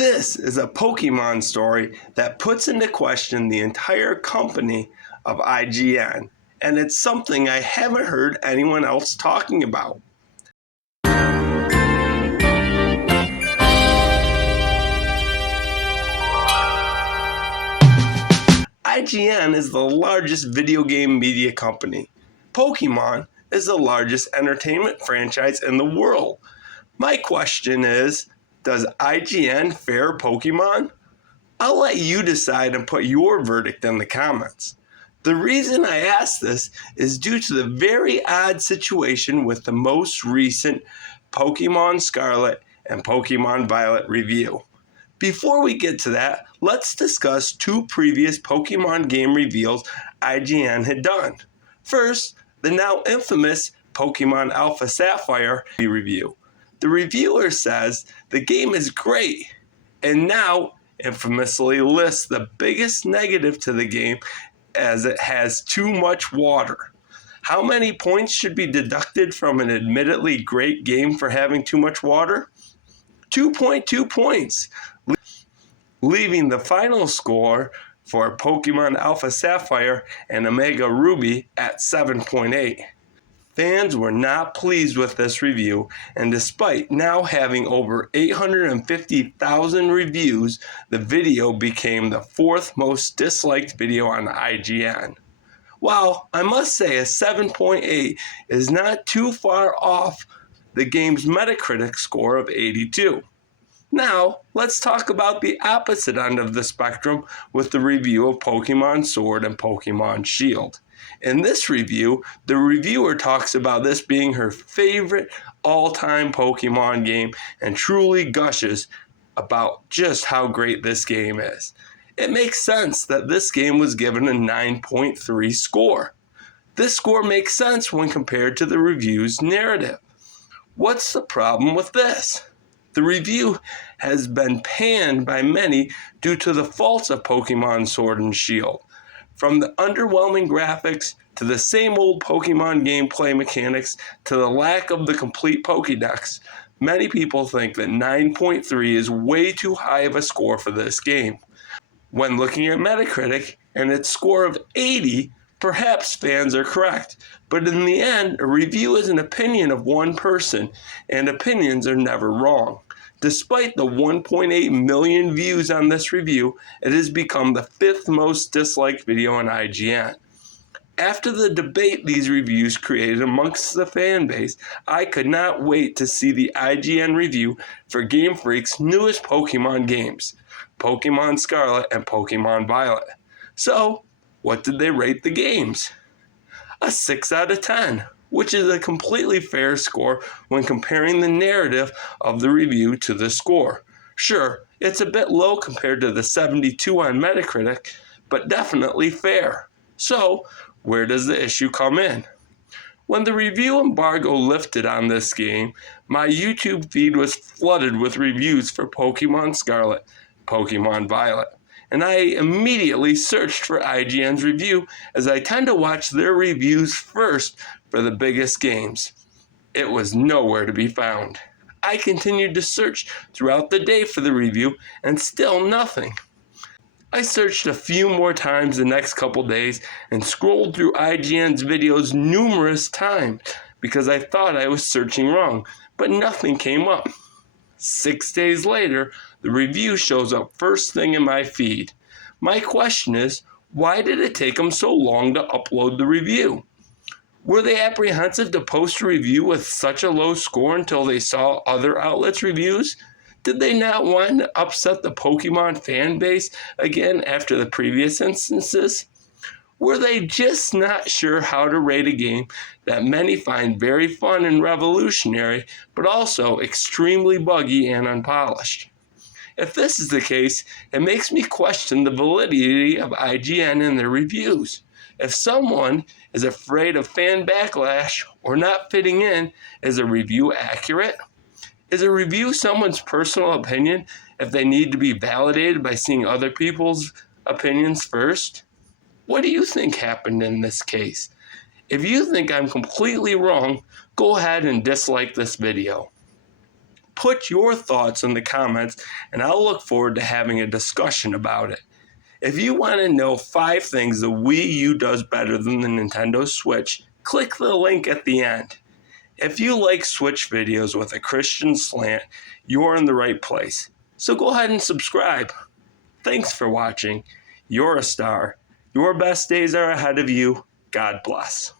This is a Pokemon story that puts into question the entire company of IGN, and it's something I haven't heard anyone else talking about. IGN is the largest video game media company. Pokemon is the largest entertainment franchise in the world. My question is, does IGN fare Pokemon? I'll let you decide and put your verdict in the comments. The reason I ask this is due to the very odd situation with the most recent Pokémon Scarlet and Pokémon Violet review. Before we get to that, let's discuss two previous Pokemon game reveals IGN had done. First, the now infamous Pokemon Alpha Sapphire review. The reviewer says the game is great, and now infamously lists the biggest negative to the game as it has too much water. How many points should be deducted from an admittedly great game for having too much water? 2.2 points, leaving the final score for Pokemon Alpha Sapphire and Omega Ruby at 7.8. Fans were not pleased with this review, and despite now having over 850,000 reviews, the video became the fourth most disliked video on IGN. While I must say a 7.8 is not too far off the game's Metacritic score of 82. Now, let's talk about the opposite end of the spectrum with the review of Pokemon Sword and Pokemon Shield. In this review, the reviewer talks about this being her favorite all-time Pokemon game and truly gushes about just how great this game is. It makes sense that this game was given a 9.3 score. This score makes sense when compared to the review's narrative. What's the problem with this? The review has been panned by many due to the faults of Pokemon Sword and Shield. From the underwhelming graphics, to the same old Pokemon gameplay mechanics, to the lack of the complete Pokédex, many people think that 9.3 is way too high of a score for this game. When looking at Metacritic and its score of 80, perhaps fans are correct, but in the end, a review is an opinion of one person, and opinions are never wrong. Despite the 1.8 million views on this review, it has become the fifth most disliked video on IGN. After the debate these reviews created amongst the fan base, I could not wait to see the IGN review for Game Freak's newest Pokemon games, Pokemon Scarlet and Pokemon Violet. So, what did they rate the games? A 6 out of 10, which is a completely fair score when comparing the narrative of the review to the score. Sure, it's a bit low compared to the 72 on Metacritic, but definitely fair. So, where does the issue come in? When the review embargo lifted on this game, my YouTube feed was flooded with reviews for Pokemon Scarlet, Pokemon Violet, and I immediately searched for IGN's review as I tend to watch their reviews first for the biggest games. It was nowhere to be found. I continued to search throughout the day for the review and still nothing. I searched a few more times the next couple days and scrolled through IGN's videos numerous times because I thought I was searching wrong, but nothing came up. 6 days later, the review shows up first thing in my feed. My question is, why did it take them so long to upload the review? Were they apprehensive to post a review with such a low score until they saw other outlets' reviews? Did they not want to upset the Pokemon fan base again after the previous instances? Were they just not sure how to rate a game that many find very fun and revolutionary, but also extremely buggy and unpolished? If this is the case, it makes me question the validity of IGN and their reviews. If someone is afraid of fan backlash or not fitting in, is a review accurate? Is a review someone's personal opinion if they need to be validated by seeing other people's opinions first? What do you think happened in this case? If you think I'm completely wrong, go ahead and dislike this video. Put your thoughts in the comments, and I'll look forward to having a discussion about it. If you want to know 5 things the Wii U does better than the Nintendo Switch, click the link at the end. If you like Switch videos with a Christian slant, you're in the right place. So go ahead and subscribe. Thanks for watching. You're a star. Your best days are ahead of you. God bless.